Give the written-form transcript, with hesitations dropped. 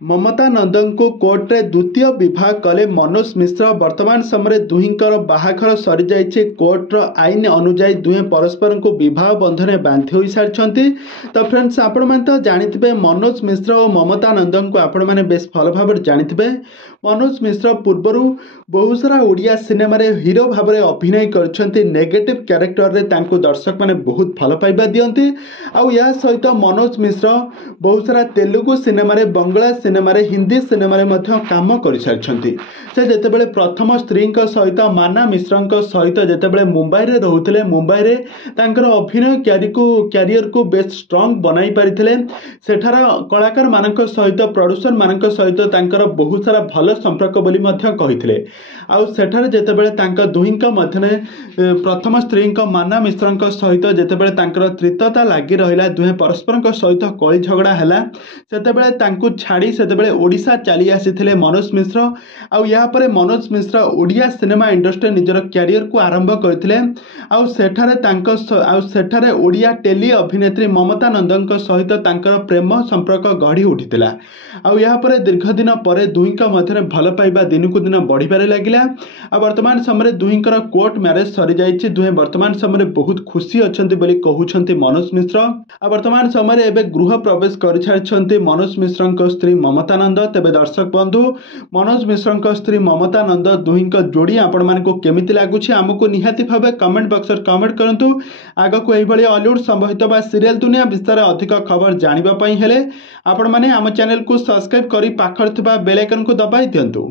ममता नंदन को कोर्टे द्वितीय विवाह कले मनोज मिश्र। वर्तमान समय दुहींकर बाहाघर सरी जाइए। कोर्टर आईन अनुजाई दुहे परस्पर को विवाह बंधन बांधि हो सारी। तो फ्रेंड्स, आपण मैंने तो जानते मनोज मिश्र और ममता नंदन को आपण मैंने बेस भल भाव जानते। मनोज मिश्र पूर्वर बहुत सारा ओडिया सिनेमा हीरो भाव में अभिनय कर नेगेटिव क्यारेक्टर रे तांको दर्शक मैंने बहुत भल पाइबा दियंती। आउ या सहित मनोज मिश्र बहुत सारा तेलुगु सिनेमा बंगला सिनेमा हिंदी सिनेमा काम कर सारी। से जितेबाला प्रथम स्त्री सहित माना मिश्र सहित जितेबाला मुंबई रे रोते मुंबई रे तांकर अभिनय क्यारियर को बेस स्ट्रंग बनाई पारिथिले। सेठार कलाकार मानक सहित प्रोड्यूसर मानक सहित तांकर बहुत सारा भल संपर्क बोली कहिथिले। आउ सेठारे जितेबाला तांका दुहींक मध्यने प्रथम स्त्री माना मिश्र सहित जितेबाला तांकर त्रितता लागी रहिला, दुहे परस्पर सहित कली झगड़ा हैला, सेतेबेले तांकु छाड़ी सेतेबेले ओडिशा चली आसीथिले मनोज मिश्र। आउ या परे मनोज मिश्र ओडिया सिनेमा इंडस्ट्री निजर क्यारियर को आरंभ करथिले। आउ सेठारे ओडिया टेली अभिनेत्री ममता नंदन सहित तांकर प्रेम संपर्क गढ़ी उठिथिला। आउ या परे दीर्घ दिन परे दुहींक मध्यने भल पाइबा दिनकु दिन बढ़िबारे लागिला। आ वर्तमान समय दुहींकर कोर्ट मैरेज सरी जाइछि। दुहे वर्तमान समय बहुत खुशी अछंती बोली कहउछंती मनोज मिश्र। आ वर्तमान समय एबे गृह प्रवेश कर छाड़छंती मनोज मिश्र स्त्री ममता नंद। तेबे दर्शक बंधु, मनोज मिश्र स्त्री ममता नंद दुहींक जोड़ी आपण मानको केमिति लागुछि आमको निहाती भाबे कमेंट बॉक्स रे कमेंट करंतु। आगको एही भली हॉलीवुड संबंधित बा सीरियल दुनिया विस्तार अधिक खबर जानिबा पई हेले आपण माने आम चैनल को सब्सक्राइब करी पाखर थिबा बेल आइकन को दबाई दियंतु।